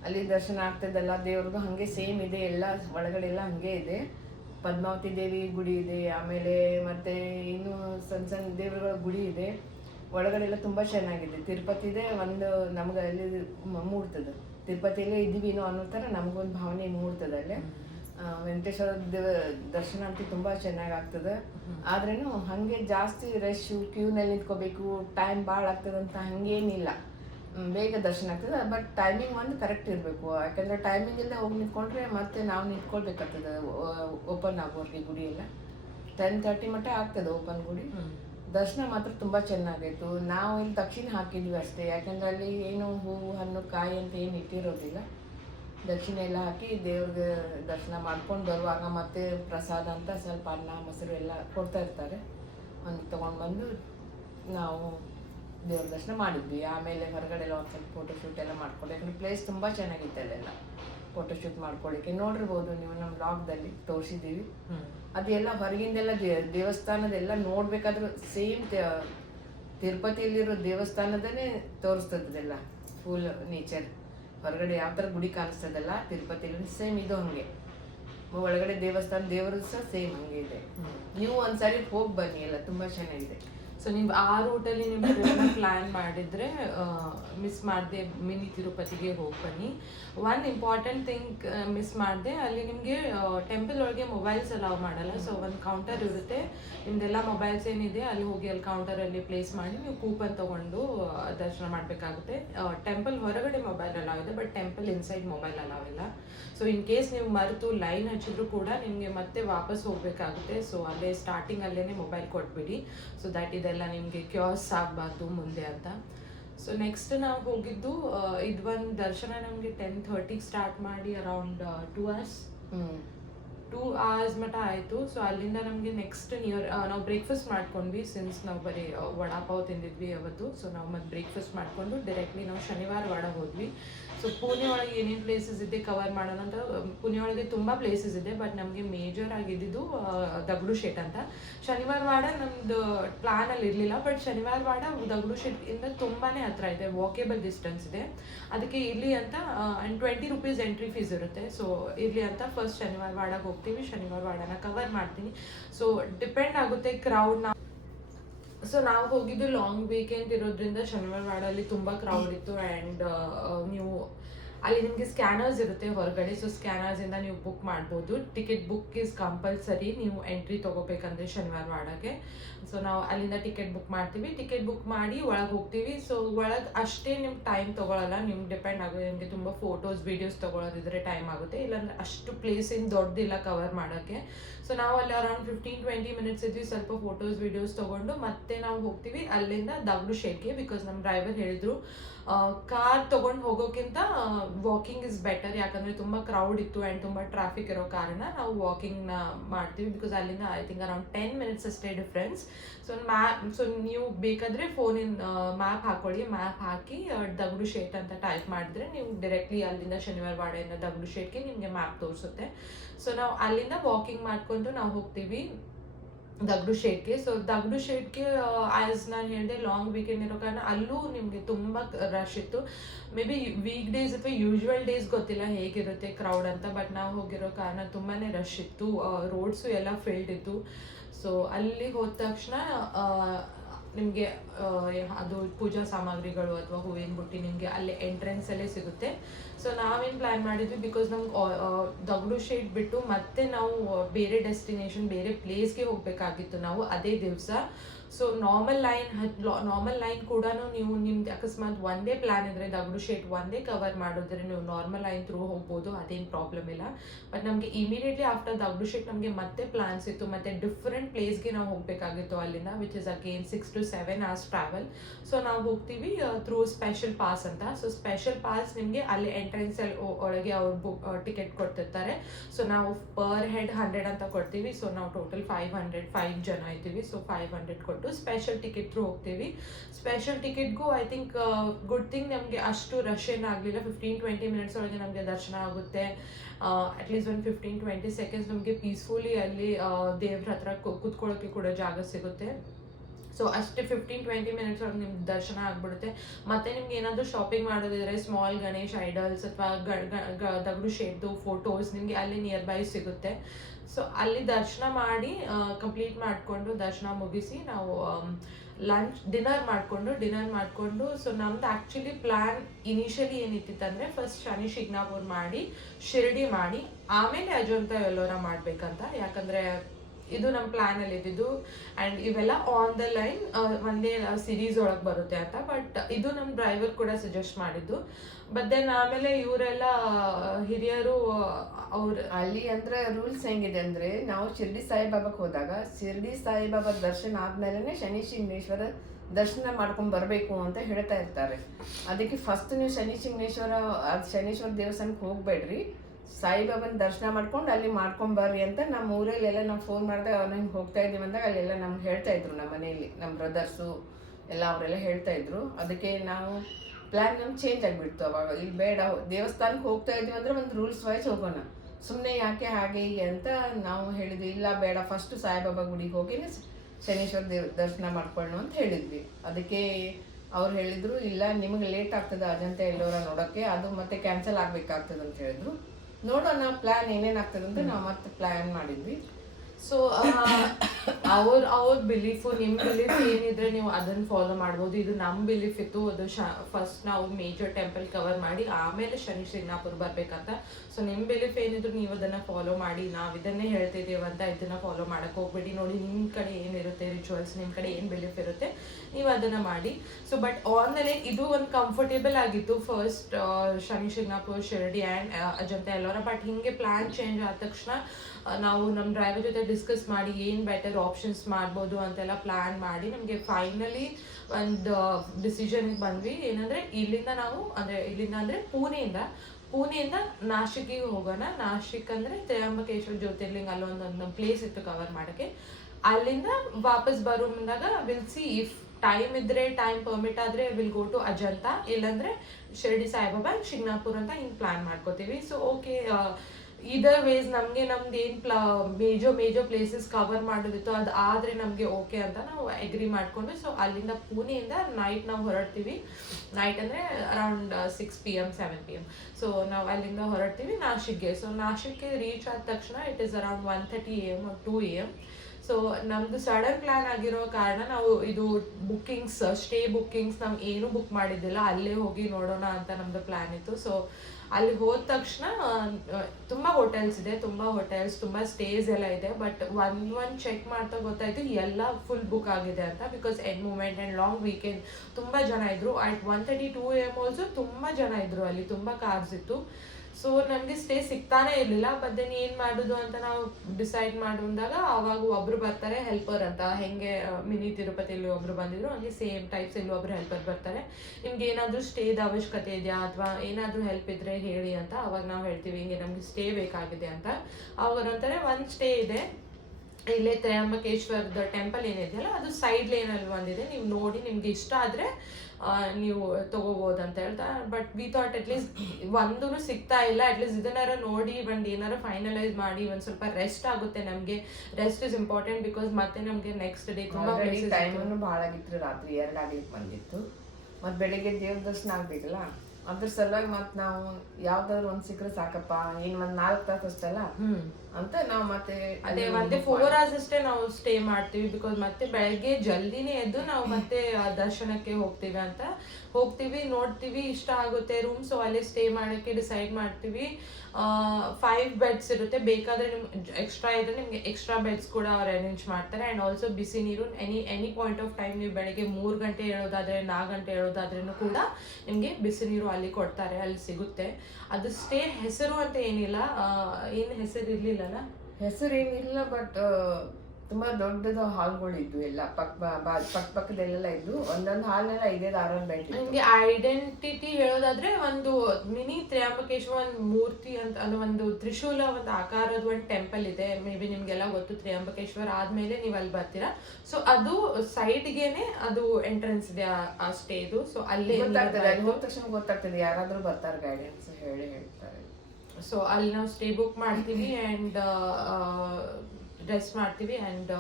ಅಲ್ಲಿ ದರ್ಶನ ಆಗ್ತದಲ್ಲ ದೇವ್ರಿಗೂ ಹಾಗೆ ಸೇಮ್ ಇದೆ, ಎಲ್ಲ ಒಳಗಡೆ ಎಲ್ಲ ಹಾಗೆ ಇದೆ. ಪದ್ಮಾವತಿ ದೇವಿ ಗುಡಿ ಇದೆ, ಆಮೇಲೆ ಮತ್ತೆ ಇನ್ನು ಸಣ್ಣ ಸಣ್ಣ ದೇವರುಗಳ ಗುಡಿ ಇದೆ. ಒಳಗಡೆ ಎಲ್ಲ ತುಂಬ ಚೆನ್ನಾಗಿದೆ. ತಿರುಪತಿದೆ ಒಂದು ನಮ್ಗೆ ಅಲ್ಲಿ ಮೂಡ್ತದೆ. ತಿರುಪತಿಯಲ್ಲೇ ಇದ್ದೀವಿನೋ ಅನ್ನೋ ಥರ ನಮಗೊಂದು ಭಾವನೆ ಮೂಡ್ತದೆ ಅಲ್ಲೇ. ವೆಂಕಟೇಶ್ವರ ದೇವ ದರ್ಶನ ಅಂತೂ ತುಂಬ ಚೆನ್ನಾಗಿ ಆಗ್ತದೆ ಆದ್ರೇನು ಹಾಗೆ ಜಾಸ್ತಿ ರಶ್ ಕ್ಯೂನಲ್ಲಿ ನಿಂತ್ಕೋಬೇಕು ಟೈಮ್ ಭಾಳ ಆಗ್ತದೆ ಅಂತ ಹಂಗೇನಿಲ್ಲ. ಬೇಗ ದರ್ಶನ ಆಗ್ತದೆ. ಬಟ್ ಟೈಮಿಂಗ್ ಒಂದು ಕರೆಕ್ಟ್ ಇರಬೇಕು. ಯಾಕಂದರೆ ಟೈಮಿಂಗ್ ಇಲ್ಲದೆ ಹೋಗಿ ನಿಂತ್ಕೊಂಡ್ರೆ ಮತ್ತೆ ನಾವು ನಿಂತ್ಕೊಳ್ಬೇಕಾಗ್ತದೆ ಓಪನ್ ಆಗೋರಿಗೆ ಗುಡಿ ಎಲ್ಲ. ಟೆನ್ ತರ್ಟಿ ಮಟ್ಟ ಆಗ್ತದೆ ಓಪನ್ ಗುಡಿ. ದರ್ಶನ ಮಾತ್ರ ತುಂಬ ಚೆನ್ನಾಗಿತ್ತು ನಾವು ಇಲ್ಲಿ ದಕ್ಷಿಣ ಹಾಕಿದ್ವಿ ಅಷ್ಟೇ. ಯಾಕಂದ್ರೆ ಅಲ್ಲಿ ಏನು ಹೂವು, ಹಣ್ಣು, ಕಾಯಿ ಅಂತ ಏನು ಇಟ್ಟಿರೋದಿಲ್ಲ. ದಕ್ಷಿಣ ಎಲ್ಲ ಹಾಕಿ ದೇವ್ರಿಗೆ ದರ್ಶನ ಮಾಡ್ಕೊಂಡು ಬರುವಾಗ ಮತ್ತೆ ಪ್ರಸಾದ ಅಂತ ಸ್ವಲ್ಪ ಅನ್ನ, ಮೊಸರು ಎಲ್ಲ ಕೊಡ್ತಾ ಇರ್ತಾರೆ. ಒಂದು ತೊಗೊಂಡು ಬಂದು ನಾವು ದೇವ್ರ ದರ್ಶನ ಮಾಡಿದ್ವಿ. ಆಮೇಲೆ ಹೊರಗಡೆ ಎಲ್ಲ ಒಂದು ಸ್ವಲ್ಪ ಫೋಟೋ ಶೂಟ್ ಎಲ್ಲ ಮಾಡ್ಕೊಂಡು. ಯಾಕಂದ್ರೆ ಪ್ಲೇಸ್ ತುಂಬ ಚೆನ್ನಾಗಿತ್ತು ಅಲ್ಲೆಲ್ಲ. ಫೋಟೋ ಶೂಟ್ ಮಾಡ್ಕೊಳ್ಳಿಕ್ಕೆ. ನೋಡಿರ್ಬೋದು ನೀವು ನಮ್ಮ ಬ್ಲಾಗ್ದಲ್ಲಿ ತೋರಿಸಿದ್ದೀವಿ. ಅದೆಲ್ಲ ಹೊರಗಿಂದೆಲ್ಲ ದೇವಸ್ಥಾನದೆಲ್ಲ ನೋಡಬೇಕಾದ್ರೂ ಸೇಮ್ ತಿರುಪತಿಯಲ್ಲಿರೋ ದೇವಸ್ಥಾನದಲ್ಲೇ ತೋರಿಸ್ತದೆಲ್ಲ ಫುಲ್ ನೇಚರ್ ಹೊರಗಡೆ ಯಾವ ಥರ ಗುಡಿ ಕಾಣಿಸ್ತದಲ್ಲ ತಿರುಪತಿಯಲ್ಲಿ ಸೇಮ್ ಇದು ಹಂಗೆ. ಒಳಗಡೆ ದೇವಸ್ಥಾನ ದೇವರು ಸಹ ಸೇಮ್ ಹಂಗೆ ಇದೆ. ನೀವು ಒಂದ್ಸರಿ ಹೋಗಿ ಬನ್ನಿ ಎಲ್ಲ ತುಂಬಾ ಚೆನ್ನಾಗಿದೆ. ಸೊ ನೀವು ಆ ರೂಟಲ್ಲಿ ನಿಮ್ಮ ಪ್ಲ್ಯಾನ್ ಮಾಡಿದರೆ ಮಿಸ್ ಮಾಡದೆ, ಮಿನಿ ತಿರುಪತಿಗೆ ಹೋಗಿ ಬನ್ನಿ ಒನ್ ಇಂಪಾರ್ಟೆಂಟ್ ಥಿಂಗ್ ಮಿಸ್ ಮಾಡಿದೆ, ಅಲ್ಲಿ ನಿಮಗೆ ಟೆಂಪಲ್ ಒಳಗೆ ಮೊಬೈಲ್ಸ್ ಅಲೌ ಮಾಡಲ್ಲ. ಸೊ ಒಂದು ಕೌಂಟರ್ ಇರುತ್ತೆ. ನಿಮ್ದೆಲ್ಲ ಮೊಬೈಲ್ಸ್ ಏನಿದೆ, ಅಲ್ಲಿ ಹೋಗಿ ಅಲ್ಲಿ ಕೌಂಟರಲ್ಲಿ ಪ್ಲೇಸ್ ಮಾಡಿ ನೀವು ಕೂಪನ್ ತೊಗೊಂಡು ದರ್ಶನ ಮಾಡಬೇಕಾಗುತ್ತೆ. ಟೆಂಪಲ್ ಹೊರಗಡೆ ಮೊಬೈಲ್ ಅಲಾವ್ ಇದೆ but temple inside mobile allow ಇಲ್ಲ. ಸೊ ಇನ್ ಕೇಸ್ ನೀವು ಮರೆತು ಲೈನ್ ಹಚ್ಚಿದ್ರು ಕೂಡ ನಿಮಗೆ ಮತ್ತೆ ವಾಪಸ್ ಹೋಗಬೇಕಾಗುತ್ತೆ. ಸೊ ಅಲ್ಲೇ ಸ್ಟಾರ್ಟಿಂಗ್ ಅಲ್ಲೇ ಮೊಬೈಲ್ ಕೊಟ್ಬಿಡಿ. ಸೊ ದ್ಯಾಟ್ ಇದೆಲ್ಲ ನಿಮಗೆ ಕ್ಯೂಸ್ ಆಗಬಾರ್ದು ಮುಂದೆ ಅಂತ. ಸೊ ನೆಕ್ಸ್ಟ್ ನಾವು ಹೋಗಿದ್ದು ಇದು ಒಂದು ದರ್ಶನ ನಮಗೆ ಟೆನ್ ಥರ್ಟಿಗೆ ಸ್ಟಾರ್ಟ್ ಮಾಡಿ around two hours two hours ಮಟ್ಟ ಆಯಿತು. ಸೊ ಅಲ್ಲಿಂದ ನಮಗೆ ನೆಕ್ಸ್ಟ್ ನಿಯರ್ ನಾವು ಬ್ರೇಕ್ಫಾಸ್ಟ್ ಮಾಡ್ಕೊಂಡ್ವಿ ಸಿನ್ಸ್ ನಾವು ಬರೀ ವಡಾಪಾವ್ ತಿಂದಿದ್ವಿ ಅವತ್ತು ಸೊ ನಾವು ಮತ್ತೆ ಬ್ರೇಕ್ಫಾಸ್ಟ್ ಮಾಡಿಕೊಂಡು ಡೈರೆಕ್ಟ್ಲಿ ನಾವು ಶನಿವಾರ ವಾಡ ಹೋದ್ವಿ. ಸೊ ಪುಣೆ ಒಳಗೆ ಏನೇನು ಪ್ಲೇಸಸ್ ಇದೆ ಕವರ್ ಮಾಡೋಣ ಅಂತ ಪುಣೆ ಒಳಗೆ ತುಂಬ ಪ್ಲೇಸಸ್ ಇದೆ ಬಟ್ ನಮಗೆ ಮೇಜರ್ ಆಗಿದ್ದು ದಗಡು ಶೇಟ್ ಅಂತ. ಶನಿವಾರ ವಾಡ ನಮ್ಮದು ಪ್ಲಾನಲ್ಲಿ ಇರಲಿಲ್ಲ ಬಟ್ ಶನಿವಾರ ವಾಡ ದಗಡು ಶೇಟ್ ಇಂದ ತುಂಬಾ ಹತ್ರ ಇದೆ ವಾಕೇಬಲ್ ಡಿಸ್ಟೆನ್ಸ್ ಇದೆ. ಅದಕ್ಕೆ ಇರಲಿ ಅಂತ and twenty rupees entry fees ಇರುತ್ತೆ. ಸೊ ಇರಲಿ ಅಂತ ಫಸ್ಟ್ ಶನಿವಾರ ವಾಡಕ್ಕೆ ಹೋಗ್ತೀವಿ, ಶನಿವಾರ ವಾಡನ ಕವರ್ ಮಾಡ್ತೀನಿ. ಸೊ ಡಿಪೆಂಡ್ ಆಗುತ್ತೆ ಕ್ರೌಡ್ ನಾವು ಸೊ ನಾವು ಹೋಗಿದ್ದು ಲಾಂಗ್ ವೀಕೆಂಡ್ ಇರೋದ್ರಿಂದ ಶನಿವಾರ ವಾಡಲ್ಲಿ ತುಂಬ ಕ್ರೌಡ್ ಇತ್ತು ಆ್ಯಂಡ್ ನೀವು ಅಲ್ಲಿ ನಿಮಗೆ ಸ್ಕ್ಯಾನರ್ಸ್ ಇರುತ್ತೆ ಹೊರಗಡೆ. ಸೊ ಸ್ಕ್ಯಾನರ್ಸಿಂದ ನೀವು ಬುಕ್ ಮಾಡ್ಬೋದು. ಟಿಕೆಟ್ ಬುಕ್ ಇಸ್ ಕಂಪಲ್ಸರಿ ನೀವು ಎಂಟ್ರಿ ತಗೋಬೇಕಂದ್ರೆ ಶನಿವಾರ ವಾಡಕ್ಕೆ ಸೊ ನಾವು ಅಲ್ಲಿಂದ ಟಿಕೆಟ್ ಬುಕ್ ಮಾಡ್ತೀವಿ. ಟಿಕೆಟ್ ಬುಕ್ ಮಾಡಿ ಒಳಗೆ ಹೋಗ್ತೀವಿ. ಸೊ ಒಳಗೆ ಅಷ್ಟೇ ನಿಮ್ಗೆ ಟೈಮ್ ತೊಗೊಳಲ್ಲ. ನಿಮ್ಗೆ ಡಿಪೆಂಡ್ ಆಗುತ್ತೆ ನಿಮಗೆ ತುಂಬ ಫೋಟೋಸ್ ವೀಡಿಯೋಸ್ ತೊಗೊಳೋದಿದ್ರೆ ಟೈಮ್ ಆಗುತ್ತೆ. ಇಲ್ಲಾಂದ್ರೆ ಅಷ್ಟು ಪ್ಲೇಸಿಂದ ದೊಡ್ಡದಿಲ್ಲ ಕವರ್ ಮಾಡೋಕ್ಕೆ. ಸೊ ನಾವು ಅಲ್ಲಿ ಅರೌಂಡ್ ಫಿಫ್ಟೀನ್ ಟ್ವೆಂಟಿ ಮಿನಿಟ್ಸ್ ಇದ್ವಿ ಸ್ವಲ್ಪ ಫೋಟೋಸ್ ವಿಡಿಯೋಸ್ ತೊಗೊಂಡು. ಮತ್ತೆ ನಾವು ಹೋಗ್ತೀವಿ ಅಲ್ಲಿಂದ ದಗ್ರು ಶೇಟ್ಗೆ ಬಿಕಾಸ್ ನಮ್ಮ ಡ್ರೈವರ್ ಹೇಳಿದ್ರು ಕಾರ್ ತೊಗೊಂಡು ಹೋಗೋಕ್ಕಿಂತ ವಾಕಿಂಗ್ ಇಸ್ ಬೆಟರ್ ಯಾಕಂದರೆ ತುಂಬ ಕ್ರೌಡ್ ಇತ್ತು ಆ್ಯಂಡ್ ತುಂಬ ಟ್ರಾಫಿಕ್ ಇರೋ ಕಾರಣ ನಾವು ವಾಕಿಂಗ್ನ ಮಾಡ್ತೀವಿ ಬಿಕಾಸ್ ಅಲ್ಲಿಂದ I think around ten minutes ಅಷ್ಟೇ ಡಿಫ್ರೆನ್ಸ್ ಸೊ ಮ್ಯಾಪ್ ಸೊ ನೀವು ಬೇಕಾದರೆ ಫೋನಿನ ಮ್ಯಾಪ್ ಹಾಕೊಳ್ಳಿ. ಮ್ಯಾಪ್ ಹಾಕಿ ದಗಡು ಶೇಟ್ ಅಂತ ಟೈಪ್ ಮಾಡಿದ್ರೆ ನೀವು ಡೈರೆಕ್ಟ್ಲಿ ಅಲ್ಲಿಂದ ಶನಿವಾರ ವಾಡೆಯಿಂದ ದಗಡು ಶೇಟ್ಗೆ ನಿಮಗೆ ಮ್ಯಾಪ್ ತೋರಿಸುತ್ತೆ. ಸೊ ನಾವು ಅಲ್ಲಿಂದ ವಾಕಿಂಗ್ ಮಾಡ್ಕೊಂಡು ನಾವು ಹೋಗ್ತೀವಿ ದಗ್ಡು ಶೇಡ್ಗೆ ಸೊ ದಗ್ಡು ಶೇಡ್ಗೆ ಆ್ಯಸ್ ನಾನು ಹೇಳಿದೆ ಲಾಂಗ್ ವೀಕೆಂಡ್ ಇರೋ ಕಾರಣ ಅಲ್ಲೂ ನಿಮಗೆ ತುಂಬ ರಶ್ ಇತ್ತು. ಮೇ ಬಿ ವೀಕ್ ಡೇಸ್ ಅಥವಾ ಯೂಶ್ವಲ್ ಡೇಸ್ ಗೊತ್ತಿಲ್ಲ ಹೇಗಿರುತ್ತೆ ಕ್ರೌಡ್ ಅಂತ ಬಟ್ ನಾವು ಹೋಗಿರೋ ಕಾರಣ ತುಂಬಾ ರಶ್ ಇತ್ತು. ರೋಡ್ಸು ಎಲ್ಲ ಫಿಲ್ಡ್ ಇತ್ತು. ಸೊ ಅಲ್ಲಿ ಹೋದ ತಕ್ಷಣ ನಿಮಗೆ ಅದು ಪೂಜಾ ಸಾಮಗ್ರಿಗಳು ಅಥವಾ ಹೂವಿನ ಬುಟ್ಟಿ ನಿಮಗೆ ಅಲ್ಲಿ ಎಂಟ್ರೆನ್ಸಲ್ಲೇ ಸಿಗುತ್ತೆ. ಸೊ ನಾವೇನು ಪ್ಲ್ಯಾನ್ ಮಾಡಿದ್ವಿ ಬಿಕಾಸ್ ನಮ್ಗೆ ದಗಡು ಶೇಡ್ ಬಿಟ್ಟು ಮತ್ತೆ ನಾವು ಬೇರೆ ಡೆಸ್ಟಿನೇಷನ್ ಬೇರೆ ಪ್ಲೇಸ್ಗೆ ಹೋಗಬೇಕಾಗಿತ್ತು ನಾವು ಅದೇ ದಿವಸ. So normal line normal line ಕೂಡ ನೀವು ನಿಮ್ದು ಅಕಸ್ಮಾತ್ ಒಂದೇ ಪ್ಲ್ಯಾನ್ ಇದ್ರೆ ದಗಡು ಶೇಟ್ ಒಂದೇ ಕವರ್ ಮಾಡಿದ್ರೆ ನೀವು ನಾರ್ಮಲ್ ಲೈನ್ ಥ್ರೂ ಹೋಗ್ಬೋದು, ಅದೇನು ಪ್ರಾಬ್ಲಮ್ ಇಲ್ಲ. ಬಟ್ ನಮಗೆ ಇಮಿಡಿಯೇಟ್ಲಿ ಆಫ್ಟರ್ ದಗಡು ಶೇಟ್ ನಮಗೆ ಮತ್ತೆ ಪ್ಲಾನ್ಸ್ ಇತ್ತು, ಮತ್ತೆ ಡಿಫ್ರೆಂಟ್ ಪ್ಲೇಸ್ಗೆ ನಾವು ಹೋಗಬೇಕಾಗಿತ್ತು ಅಲ್ಲಿಂದ which is again six to seven hours travel so ನಾವು ಹೋಗ್ತೀವಿ ಥ್ರೂ ಸ್ಪೆಷಲ್ ಪಾಸ್ ಅಂತ. ಸೊ ಸ್ಪೆಷಲ್ ಪಾಸ್ ನಿಮಗೆ ಅಲ್ಲಿ ಎಂಟ್ರೆನ್ಸ್ ಅಲ್ಲಿ ಒಳಗೆ ಅವ್ರು ಬುಕ್ ಟಿಕೆಟ್ ಕೊಡ್ತಿರ್ತಾರೆ. ಸೊ ನಾವು ಪರ್ ಹೆಡ್ ಹಂಡ್ರೆಡ್ ಅಂತ ಕೊಡ್ತೀವಿ. ಸೊ ನಾವು ಟೋಟಲ್ ಫೈವ್ ಹಂಡ್ರೆಡ್ ಫೈವ್ ಜನ ಇದ್ದೀವಿ. ಸೊ ಫೈವ್ ಹಂಡ್ರೆಡ್ ಕೊಟ್ಟು ಸ್ಪೆಷಲ್ ಟಿಕೆಟ್ ಥ್ರೂ ಹೋಗ್ತೀವಿ. ಸ್ಪೆಷಲ್ ಟಿಕೆಟ್ಗೂ ಐ ಥಿಂಕ್ ಗುಡ್ ಥಿಂಗ್ ನಮಗೆ ಅಷ್ಟು ರಶ್ ಏನಾಗಲಿಲ್ಲ ಫಿಫ್ಟೀನ್ ಟ್ವೆಂಟಿ ಮಿನಿಟ್ಸ್ ಒಳಗೆ ನಮಗೆ ದರ್ಶನ ಆಗುತ್ತೆ. ಅಟ್ಲೀಸ್ಟ್ ಒಂದು ಫಿಫ್ಟೀನ್ ಟ್ವೆಂಟಿ ಸೆಕೆಂಡ್ಸ್ ನಮಗೆ ಪೀಸ್ಫುಲಿ ಅಲ್ಲಿ ದೇವ್ರ ಹತ್ರ ಕು- ಕುತ್ಕೊಳ್ಳೋಕೆ ಕೂಡ ಜಾಗ ಸಿಗುತ್ತೆ. ಸೊ ಅಷ್ಟೇ ಫಿಫ್ಟೀನ್ ಟ್ವೆಂಟಿ ಮಿನಿಟ್ಸ್ ಒಳಗೆ ನಿಮ್ಗೆ ದರ್ಶನ ಆಗ್ಬಿಡುತ್ತೆ. ಮತ್ತೆ ನಿಮ್ಗೆ ಏನಾದರೂ ಶಾಪಿಂಗ್ ಮಾಡೋದಿದ್ರೆ ಸ್ಮಾಲ್ ಗಣೇಶ್ ಐಡಲ್ಸ್ ಅಥವಾ ದಗಡು ಶೇಪ್ದು ಫೋಟೋಸ್ ನಿಮಗೆ ಅಲ್ಲಿ ನಿಯರ್ ಬೈ ಸಿಗುತ್ತೆ. ಸೊ ಅಲ್ಲಿ ದರ್ಶನ ಮಾಡಿ ಕಂಪ್ಲೀಟ್ ಮಾಡಿಕೊಂಡು ದರ್ಶನ ಮುಗಿಸಿ ನಾವು ಲಂಚ್ ಡಿನ್ನರ್ ಮಾಡಿಕೊಂಡು ಡಿನ್ನರ್ ಮಾಡಿಕೊಂಡು ಸೊ ನಮ್ದು ಆ್ಯಕ್ಚುಲಿ ಪ್ಲ್ಯಾನ್ ಇನಿಷಿಯಲಿ ಏನಿತ್ತಿತ್ತಂದರೆ ಫಸ್ಟ್ ಶನಿ ಶಿಗ್ನಾಪುರ್ ಮಾಡಿ, ಶಿರ್ಡಿ ಮಾಡಿ, ಆಮೇಲೆ ಅಜಂತ ಎಲ್ಲೋರ ಮಾಡಬೇಕಂತ. ಯಾಕಂದರೆ ಇದು ನಮ್ಮ ಪ್ಲ್ಯಾನಲ್ಲಿ ಇದ್ದಿದ್ದು. ಆ್ಯಂಡ್ ಇವೆಲ್ಲ ಆನ್ ದ ಲೈನ್ ಒಂದೇ ಸಿರೀಸ್ ಒಳಗೆ ಬರುತ್ತೆ ಅಂತ. ಬಟ್ ಇದು ನಮ್ಮ ಡ್ರೈವರ್ ಕೂಡ ಸಜೆಸ್ಟ್ ಮಾಡಿದ್ದು. ಬಟ್ ದೆನ್ ಆಮೇಲೆ ಇವರೆಲ್ಲ ಹಿರಿಯರು ಅವ್ರ ಅಲ್ಲಿ ಅಂದ್ರೆ ರೂಲ್ಸ್ ಹೆಂಗಿದೆ ಅಂದ್ರೆ, ನಾವು ಶಿರ್ಡಿ ಸಾಯಿಬಾಬಾಗೆ ಹೋದಾಗ, ಶಿರ್ಡಿ ಸಾಯಿಬಾಬಾ ದರ್ಶನ ಆದ್ಮೇಲೆ ಶನಿ ಸಿಂಗ್ನೇಶ್ವರ ದರ್ಶನ ಮಾಡ್ಕೊಂಡ್ ಬರಬೇಕು ಅಂತ ಹೇಳ್ತಾ ಇರ್ತಾರೆ. ಅದಕ್ಕೆ ಫಸ್ಟ್ ನೀವು ಶನಿ ಸಿಂಗ್ನೇಶ್ವರ ಶನೀಶ್ವರ ದೇವಸ್ಥಾನಕ್ಕೆ ಹೋಗ್ಬೇಡ್ರಿ. ಸಾಯಿಬಾಬನ ದರ್ಶನ ಮಾಡ್ಕೊಂಡು ಅಲ್ಲಿ ಮಾಡ್ಕೊಂಬರ್ರಿ ಅಂತ ನಮ್ಮ ಊರಲ್ಲೆಲ್ಲ ನಾವು ಫೋನ್ ಮಾಡಿದಾಗ ಅವ್ರ ಹಿಂಗೆ ಹೋಗ್ತಾ ಇದೀವಿ ಅಂದಾಗ ಅಲ್ಲೆಲ್ಲ ನಮ್ಗೆ ಹೇಳ್ತಾ ಇದ್ರು ನಮ್ಮ ಮನೆಯಲ್ಲಿ ನಮ್ಮ ಬ್ರದರ್ಸು ಎಲ್ಲ ಅವರೆಲ್ಲ ಹೇಳ್ತಾ ಇದ್ರು. ಅದಕ್ಕೆ ನಾವು ಪ್ಲ್ಯಾನ್ ನಮ್ಗೆ ಚೇಂಜ್ ಆಗಿಬಿಡ್ತು ಅವಾಗ. ಇಲ್ಲಿ ಬೇಡ ದೇವಸ್ಥಾನಕ್ಕೆ ಹೋಗ್ತಾ ಇದೀವಿ ಅಂದ್ರೆ ಒಂದು ರೂಲ್ಸ್ ವೈಸ್ ಹೋಗೋಣ. ಸುಮ್ಮನೆ ಯಾಕೆ ಹಾಗೆ ಹೀಗೆ ಅಂತ ನಾವು ಹೇಳಿದ್ವಿ. ಇಲ್ಲ ಬೇಡ ಫಸ್ಟ್ ಸಾಯಿಬಾಬಾ ಗುಡಿಗೆ ಹೋಗಿ ಶನೀಶ್ವರ ದೇವ್, ದರ್ಶನ ಮಾಡ್ಕೊಳ್ಳೋಣ ಅಂತ ಹೇಳಿದ್ವಿ. ಅದಕ್ಕೆ ಅವ್ರು ಹೇಳಿದ್ರು, ಇಲ್ಲ ನಿಮಗೆ ಲೇಟ್ ಆಗ್ತದೆ, ಅಜಂತ ಎಲ್ಲೋರ ನೋಡೋಕ್ಕೆ, ಅದು ಮತ್ತೆ ಕ್ಯಾನ್ಸಲ್ ಆಗಬೇಕಾಗ್ತದೆ ಅಂತ ಹೇಳಿದ್ರು. ನೋಡೋಣ ಪ್ಲ್ಯಾನ್ ಏನೇನು ಆಗ್ತದೆ ಅಂತ ನಾವು ಮತ್ತೆ ಪ್ಲ್ಯಾನ್ ಮಾಡಿದ್ವಿ. ಸೊ ಅವ್ರ ಅವ್ರ ಬಿಲೀಫು ನಿಮ್ ಬಿಲೀಫ್ ಏನಿದ್ರೆ ನೀವು ಅದನ್ನ ಫಾಲೋ ಮಾಡ್ಬೋದು. ಇದು ನಮ್ಮ ಬಿಲೀಫ್ ಇತ್ತು. ಅದು ಫಸ್ಟ್ ನಾವು ಮೇಜರ್ ಟೆಂಪಲ್ ಕವರ್ ಮಾಡಿ ಆಮೇಲೆ ಶನಿ ಶ್ರೀನಾಪುರ್ ಬರ್ಬೇಕಂತ. ಸೊ ನಿಮ್ಮ ಬಿಲೀಫ್ ಏನಿದ್ರು ನೀವು ಅದನ್ನ ಫಾಲೋ ಮಾಡಿ. ನಾವು ಇದನ್ನೇ ಹೇಳ್ತಿದ್ದೀವಿ ಇದನ್ನ ಫಾಲೋ ಮಾಡಕ್ ಹೋಗ್ಬೇಡಿ. ನೋಡಿ ನಿಮ್ಮ ಕಡೆ ಏನಿರುತ್ತೆ ರಿಚುವಲ್ಸ್ ನಿಮ್ಮ ಕಡೆ ಏನು ಬಿಲೀಫ್ ಇರುತ್ತೆ, ನೀವು ಅದನ್ನ ಮಾಡಿ. ಸೊ ಬಟ್ ಆನ್ಲೈನ್ ಇದು ಒಂದು ಕಂಫರ್ಟೇಬಲ್ ಆಗಿತ್ತು. ಫಸ್ಟ್ ಶನಿ ಶ್ರೀನಾಪುರ್ ಶಿರಡಿ ಆ್ಯಂಡ್ ಅಜಂತ ಎಲ್ಲರ. ಬಟ್ ಹಿಂಗೆ ಪ್ಲಾನ್ ಚೇಂಜ್ ಆದ ತಕ್ಷಣ ನಾವು ನಮ್ಮ ಡ್ರೈವರ್ ಜೊತೆ ಡಿಸ್ಕಸ್ ಮಾಡಿ ಏನು ಬೆಟರ್ ಆಪ್ಷನ್ಸ್ ಮಾಡ್ಬೋದು ಅಂತೆಲ್ಲ ಪ್ಲ್ಯಾನ್ ಮಾಡಿ ನಮಗೆ ಫೈನಲಿ ಒಂದು ಡಿಸಿಷನ್ಗೆ ಬಂದ್ವಿ. ಏನಂದರೆ ಇಲ್ಲಿಂದ ನಾವು, ಅಂದರೆ ಇಲ್ಲಿಂದ ಅಂದರೆ ಪುಣೆಯಿಂದ ಪುಣೆಯಿಂದ ನಾಶಿಕಿಗೆ ಹೋಗೋಣ. ನಾಶಿಕ್ ಅಂದರೆ ತ್ರಯಂಬಕೇಶ್ವರ ಜ್ಯೋತಿರ್ಲಿಂಗ ಅಲ್ಲೊಂದೊಂದು ಪ್ಲೇಸ್ ಇತ್ತು ಕವರ್ ಮಾಡೋಕ್ಕೆ. ಅಲ್ಲಿಂದ ವಾಪಸ್ ಬರೋ ಮುಂದಾಗ ವಿಲ್ ಸಿ ಇಫ್ ಟೈಮ್ ಇದ್ರೆ ಟೈಮ್ ಪರ್ಮಿಟ್ ಆದರೆ ವಿಲ್ ಗೋ ಟು ಅಜಂತ ಇಲ್ಲಾಂದ್ರೆ ಶಿರ್ಡಿ ಸಾಯಿಬಾಬಾ, ಶಿಗ್ನಾಪುರ್ ಅಂತ ಹಿಂಗೆ ಪ್ಲ್ಯಾನ್ ಮಾಡ್ಕೋತೀವಿ. ಸೊ ಓಕೆ ಇದರ್ ವೇಸ್ ನಮಗೆ ನಮ್ದು ಏನು ಪ್ಲಾ ಮೇಜರ್ ಮೇಜರ್ ಪ್ಲೇಸಸ್ ಕವರ್ ಮಾಡೋದಿತ್ತು ಅದು ಆದರೆ ನಮಗೆ ಓಕೆ ಅಂತ ನಾವು ಅಗ್ರಿ ಮಾಡಿಕೊಂಡು ಸೊ ಅಲ್ಲಿಂದ ಪುಣೆಯಿಂದ ನೈಟ್ ನಾವು ಹೊರಡ್ತೀವಿ. ನೈಟ್ ಅಂದರೆ around six P M seven P M so ನಾವು ಅಲ್ಲಿಂದ ಹೊರಡ್ತೀವಿ ನಾಶಿಕ್ಗೆ. ಸೊ ನಾಶಿಕ್ಗೆ ರೀಚ್ ಆದ ತಕ್ಷಣ it is around one thirty A M two A M so ನಮ್ದು ಸಡನ್ ಪ್ಲಾನ್ ಆಗಿರೋ ಕಾರಣ ನಾವು ಇದು ಬುಕ್ಕಿಂಗ್ಸ್ ಸ್ಟೇ ಬುಕ್ಕಿಂಗ್ಸ್ ನಾವು ಏನು ಬುಕ್ ಮಾಡಿದ್ದಿಲ್ಲ. ಅಲ್ಲೇ ಹೋಗಿ ನೋಡೋಣ ಅಂತ ನಮ್ದು ಪ್ಲಾನ್ ಇತ್ತು. ಸೊ ಅಲ್ಲಿ ಹೋದ ತಕ್ಷಣ ತುಂಬ ಹೋಟೆಲ್ಸ್ ಇದೆ, ತುಂಬಾ ಹೋಟೆಲ್ಸ್ ತುಂಬಾ ಸ್ಟೇಸ್ ಎಲ್ಲ ಇದೆ ಬಟ್ ಒನ್ ಒನ್ ಚೆಕ್ ಮಾಡ್ತಾ ಗೊತ್ತಾಯ್ತು, ಎಲ್ಲ ಫುಲ್ ಬುಕ್ ಆಗಿದೆ ಅಂತ because end moment and long weekend ತುಂಬಾ ಜನ ಇದ್ದರು at one thirty two M also ತುಂಬಾ ಜನ ಇದ್ದರು ಅಲ್ಲಿ, ತುಂಬಾ ಕಾರ್ಸ್ ಇತ್ತು. ಸೊ ನಮಗೆ ಸ್ಟೇ ಸಿಗ್ತಾನೆ ಇರಲಿಲ್ಲ. ಬಟ್ ದೆನ್ ಏನು ಮಾಡೋದು ಅಂತ ನಾವು ಡಿಸೈಡ್ ಮಾಡಿದಾಗ ಆವಾಗ ಒಬ್ರು ಬರ್ತಾರೆ ಹೆಲ್ಪರ್ ಅಂತ. ಹೆಂಗೆ ಮಿನಿ ತಿರುಪತಿಯಲ್ಲಿ ಒಬ್ರು ಬಂದಿದ್ರು. ಹಂಗೆ ಸೇಮ್ ಟೈಪ್ಸ್ ಇಲ್ಲಿ ಒಬ್ರು ಹೆಲ್ಪರ್ ಬರ್ತಾರೆ. ನಿಮ್ಗೆ ಏನಾದರೂ ಸ್ಟೇದ ಅವಶ್ಯಕತೆ ಇದೆಯಾ? ಅಥವಾ ಏನಾದರೂ ಹೆಲ್ಪ್ ಇದ್ರೆ ಹೇಳಿ ಅಂತ ಅವಾಗ ನಾವು ಹೇಳ್ತೀವಿ, ಹಿಂಗೆ ನಮ್ಗೆ ಸ್ಟೇ ಬೇಕಾಗಿದೆ ಅಂತ. ಅವಾಗ ಅಂತಾರೆ ಒಂದು ಸ್ಟೇ ಇದೆ. ಇಲ್ಲೇ ತ್ರಯಂಬಕೇಶ್ವರದ ಟೆಂಪಲ್ ಏನಿದೆಯಲ್ಲ, ಅದು ಸೈಡ್ ಲೇನಲ್ಲಿ ಒಂದಿದೆ. ನೀವು ನೋಡಿ ನಿಮ್ಗೆ ಇಷ್ಟ ಆದರೆ ನೀವು ತಗೋಬೋದು ಅಂತ ಹೇಳ್ತಾ ಬಟ್ ವಿ ಥಾಟ್ ಅಟ್ಲೀಸ್ಟ್ ಒಂದೂ ಸಿಗ್ತಾ ಇಲ್ಲ ಅಟ್ಲೀಸ್ಟ್ ಇದನ್ನಾರ ನೋಡಿ ಒಂದು ಏನಾರ ಫೈನಲೈಸ್ ಮಾಡಿ ಒಂದು ಸ್ವಲ್ಪ ರೆಸ್ಟ್ ಆಗುತ್ತೆ ನಮಗೆ. ರೆಸ್ಟ್ ಇಸ್ ಇಂಪಾರ್ಟೆಂಟ್ ಬಿಕಾಸ್ ಮತ್ತೆ ನಮಗೆ ನೆಕ್ಸ್ಟ್ ಡೇ ತುಂಬ ಟೈಮ್ ಟೈಮನ್ನು ಭಾಳ ಆಗಿತ್ತು ರಾತ್ರಿ ಎರಡು ಆಗ್ಲಿಕ್ಕೆ ಬಂದಿತ್ತು. ಮತ್ತು ಬೆಳಿಗ್ಗೆ ದೇವ್ರ ದರ್ಶನ ಆಗ್ಬೇಕಲ್ಲ? ಅದ್ರ ಸಲುವಾಗಿ ಮತ್ತೆ ನಾವು ಯಾವ್ದಾದ್ರು ಒಂದ್ ಸಿಕ್ಕರೆ ಸಾಕಪ್ಪ ಇನ್ ಒಂದ್ ನಾಲ್ಕು ತಾಸು ಅಷ್ಟಲ್ಲ? ಅಂತ ನಾವು ಮತ್ತೆ ಅದೇ ಮತ್ತೆ ಫೋರ್ ಅವರ್ಸ್ ಅಷ್ಟೇ ನಾವು ಸ್ಟೇ ಮಾಡ್ತೀವಿ ಬಿಕಾಸ್ ಮತ್ತೆ ಬೆಳಗ್ಗೆ ಜಲ್ದಿನೇ ಎದ್ದು ನಾವು ಮತ್ತೆ ಆ ದರ್ಶನಕ್ಕೆ ಹೋಗ್ತೀವಿ ಅಂತ ಹೋಗ್ತೀವಿ, ನೋಡ್ತೀವಿ, ಇಷ್ಟ ಆಗುತ್ತೆ. ರೂಮ್ ಸೊ ಅಲ್ಲೇ ಸ್ಟೇ ಮಾಡೋಕ್ಕೆ ಡಿಸೈಡ್ ಮಾಡ್ತೀವಿ. ಫೈವ್ ಬೆಡ್ಸ್ ಇರುತ್ತೆ. ಬೇಕಾದರೆ ನಿಮ್ಗೆ ಎಕ್ಸ್ಟ್ರಾ ಇದ್ರೆ ನಿಮಗೆ ಎಕ್ಸ್ಟ್ರಾ ಬೆಡ್ಸ್ ಕೂಡ ಅವ್ರು ಅರೇಂಜ್ ಮಾಡ್ತಾರೆ. ಆ್ಯಂಡ್ ಆಲ್ಸೋ ಬಿಸಿ ನೀರು any any point of time ನೀವು ಬೆಳಗ್ಗೆ ಮೂರು ಗಂಟೆ ಹೇಳೋದಾದ್ರೆ, ನಾಲ್ಕು ಗಂಟೆ ಹೇಳೋದಾದ್ರೂ ಕೂಡ ನಿಮಗೆ ಬಿಸಿ ನೀರು ಅಲ್ಲಿ ಕೊಡ್ತಾರೆ, ಅಲ್ಲಿ ಸಿಗುತ್ತೆ. ಅದು ಸ್ಟೇ ಹೆಸರು ಅಂತ ಏನಿಲ್ಲ. ಏನು ಹೆಸರು ಇರಲಿಲ್ಲಲ್ಲ ಹೆಸರು ಏನಿಲ್ಲ ಬಟ್ ತುಂಬಾ ದೊಡ್ಡದು ಹಾಲ್ಗಳು ಇದ್ವು ಎಲ್ಲ ಪಕ್ಕ ಪಕ್ಕ ಪಕ್ಕದಲ್ಲೆಲ್ಲ ಇದ್ವು. ಒಂದೊಂದು ಹಾಲ್ನೆಲ್ಲ ಐದೈದು ಆರಲ್ಲಿ ಬೆಟ್ ನಿಮಗೆ ಐಡೆಂಟಿಟಿ ಹೇಳೋದಾದ್ರೆ ಒಂದು ಮಿನಿ ತ್ರ್ಯಂಬಕೇಶ್ವರ ಒಂದು ಮೂರ್ತಿ ಅಂತ ಅಂದ್ರೆ ಒಂದು ತ್ರಿಶೂಲ ಒಂದು ಆಕಾರದ ಒಂದು ಟೆಂಪಲ್ ಇದೆ. ಮೇ ಬಿ ನಿಮ್ಗೆಲ್ಲ ಗೊತ್ತು ತ್ರ್ಯಂಬಕೇಶ್ವರ ಆದ್ಮೇಲೆ ನೀವು ಅಲ್ಲಿ ಬರ್ತೀರಾ. ಸೊ ಅದು ಸೈಡ್ಗೇನೆ ಅದು ಎಂಟ್ರೆನ್ಸ್ ಇದೆ ಆ- ಆ ಸ್ಟೇದು ಸೊ ಅಲ್ಲೇ ಗೊತ್ತಾಗ್ತದೆ ಅಲ್ಲಿ ಹೋದ ತಕ್ಷಣ ಗೊತ್ತಾಗ್ತದೆ. ಯಾರಾದ್ರೂ ಬರ್ತಾರೆ ಗೈಡೆನ್ಸ್ ಹೇಳಿ ಹೇಳ್ತಾರೆ. ಸೊ ಅಲ್ಲಿ ನಾವು ಸ್ಟೇ ಬುಕ್ ಮಾಡ್ತೀವಿ ಆ್ಯಂಡ್ ರೆಸ್ಟ್ ಮಾಡ್ತೀವಿ ಆ್ಯಂಡ್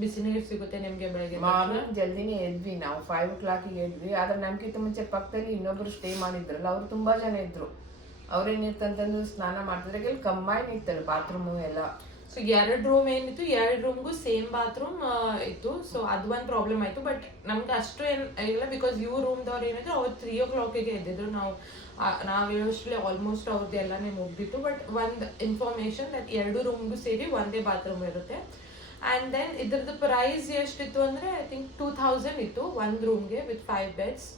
ಬಿಸಿ ನೀರು ಸಿಗುತ್ತೆ ನಿಮಗೆ ಬೆಳಗ್ಗೆ ಮಾರ್ನಿಂಗ್ ಜಲ್ದಿನೇ ಎದ್ವಿ ನಾವು ಫೈವ್ ಓ ಕ್ಲಾಕಿಗೆ ಎದ್ವಿ. ಆದ್ರೆ ನಮ್ಗಿಂತ ಮುಂಚೆ ಪಕ್ಕದಲ್ಲಿ ಇನ್ನೊಬ್ರು ಸ್ಟೇ ಮಾಡಿದ್ರಲ್ಲ, ಅವ್ರು ತುಂಬಾ ಜನ ಇದ್ರು. ಅವ್ರೇನಿತ್ತಂತಂದು ಸ್ನಾನ ಮಾಡ್ತಿದ್ರೆ. ಕಂಬೈನ್ ಇತ್ತಲ್ಲ ಬಾತ್ರೂಮು ಎಲ್ಲ. ಸೊ ಎರಡು ರೂಮ್ ಏನಿತ್ತು, ಎರಡು ರೂಮ್ಗೂ ಸೇಮ್ ಬಾತ್ರೂಮ್ ಇತ್ತು. ಸೊ ಅದು ಒಂದು ಪ್ರಾಬ್ಲಮ್ ಆಯಿತು. ಬಟ್ ನಮ್ಗೆ ಅಷ್ಟು ಏನು, ಇಲ್ಲ ಬಿಕಾಸ್ ಇವ್ ರೂಮ್ದವ್ರು ಏನಿದ್ರು, ಅವ್ರು ತ್ರೀ ಓ ಕ್ಲಾಕಿಗೆ ಎದ್ದಿದ್ರು. ನಾವು ನಾವು ಹೇಳೋಷ್ಟರಲ್ಲಿ ಆಲ್ಮೋಸ್ಟ್ ಅವ್ರದ್ದು ಎಲ್ಲನೇ ಮುಗ್ದಿತ್ತು. ಬಟ್ ಒಂದು ಇನ್ಫಾರ್ಮೇಶನ್ ದಟ್ ಎರಡು ರೂಮ್ಗೂ ಸೇರಿ ಒಂದೇ ಬಾತ್ರೂಮ್ ಇರುತ್ತೆ. ಆ್ಯಂಡ್ ದೆನ್ ಇದ್ರದ್ದು ಪ್ರೈಸ್ ಎಷ್ಟಿತ್ತು ಅಂದರೆ ಐ ಥಿಂಕ್ ಟೂ ಥೌಸಂಡ್ ಇತ್ತು, ಒಂದು ರೂಮ್ಗೆ ವಿತ್ ಫೈವ್ ಬೆಡ್ಸ್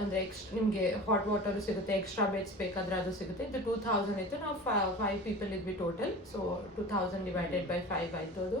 ಅಂದರೆ ಎಕ್ಸ್ ನಿಮಗೆ ಹಾಟ್ ವಾಟರು ಸಿಗುತ್ತೆ ಎಕ್ಸ್ಟ್ರಾ ಬೆಡ್ಸ್ ಬೇಕಾದ್ರೆ ಅದು ಸಿಗುತ್ತೆ. ಇದು ಟೂ ಥೌಸಂಡ್ ಇತ್ತು. ನಾವು ಫೈವ್ ಪೀಪಲ್ ಇದ್ವಿ total so two thousand divided by five ಆಯಿತು ಅದು.